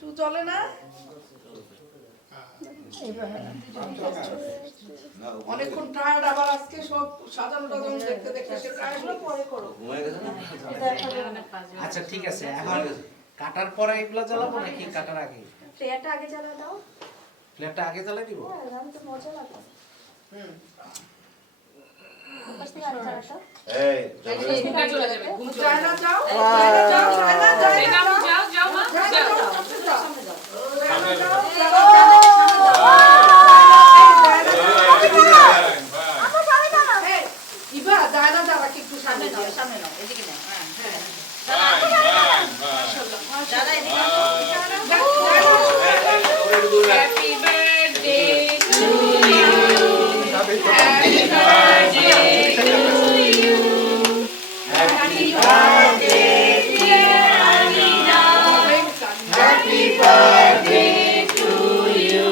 Two চলে না? অনেকক্ষণ টায়ার্ড, আবার আজকে সব সাজানো টাজানো দেখতে দেখতে সে টায়ার্ডগুলো পরে করো। আচ্ছা ঠিক আছে, এখন কাটার পরে এগুলো জ্বালাবো নাকি কাটার আগে? প্লেয়ারটা আগে জ্বালা দাও। প্লেটটা আগে জ্বালাই দিব? হ্যাঁ, আমি তো মজা লাগে। পাশ থেকে আরেকটা রাখো। এই চলে যাবে। চায়না যাও, চায়না যাও, চায়না যাও, যাও যাও মা চায়না যাও। যাও, সামনে যাও। সামনে যাও। চায়না যাও, এই, ইভা, চায়না যাও, রাখি একটু সামনে সামনে যাও। নাও, সামনে নাও, এদিকে নাও। হ্যাঁ। ভাই দাদা এদিকে আসো। Happy birthday to you, happy birthday to you, happy birthday dear Alina, happy birthday to you.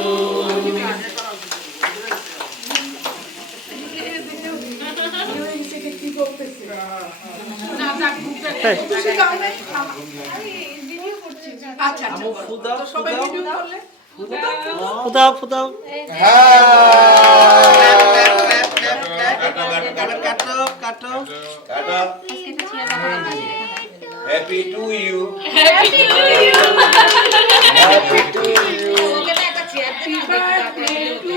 কি করতেছে? না যাক ঘুরতে খুশি দাও নাই? আচ্ছা, আচ্ছা, আমু করো। ফুদাও, তো সবাই ফুদাও। ভিডিও করলে? ফুদাও ফুদাও। এবার কাটো কাটো। কাটা আজকে একটা চেয়ার দেখো না, এখানে। Happy to you happy to you. Happy to you okay না একটা চেয়ার দে না,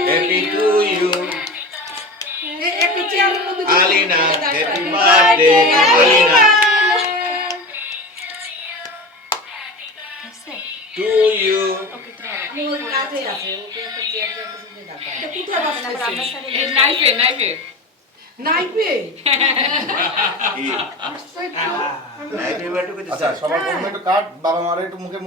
হ্যাপি টু ইউ একটু চেয়ারের মধ্যে Alina happy birthday Alina to you ওই কাছে আছে, ওকে একটা চেয়ার দে, একটা দিয়ে দাও। এটা কোথায় বাজতেছে? এই নাইফে নাইফে নাইপে? কি আশ্চর্য। হ্যাপি বার্থডে আচ্ছা সবার প্রথমে একটু কাট, বাবা মারে একটু মুখে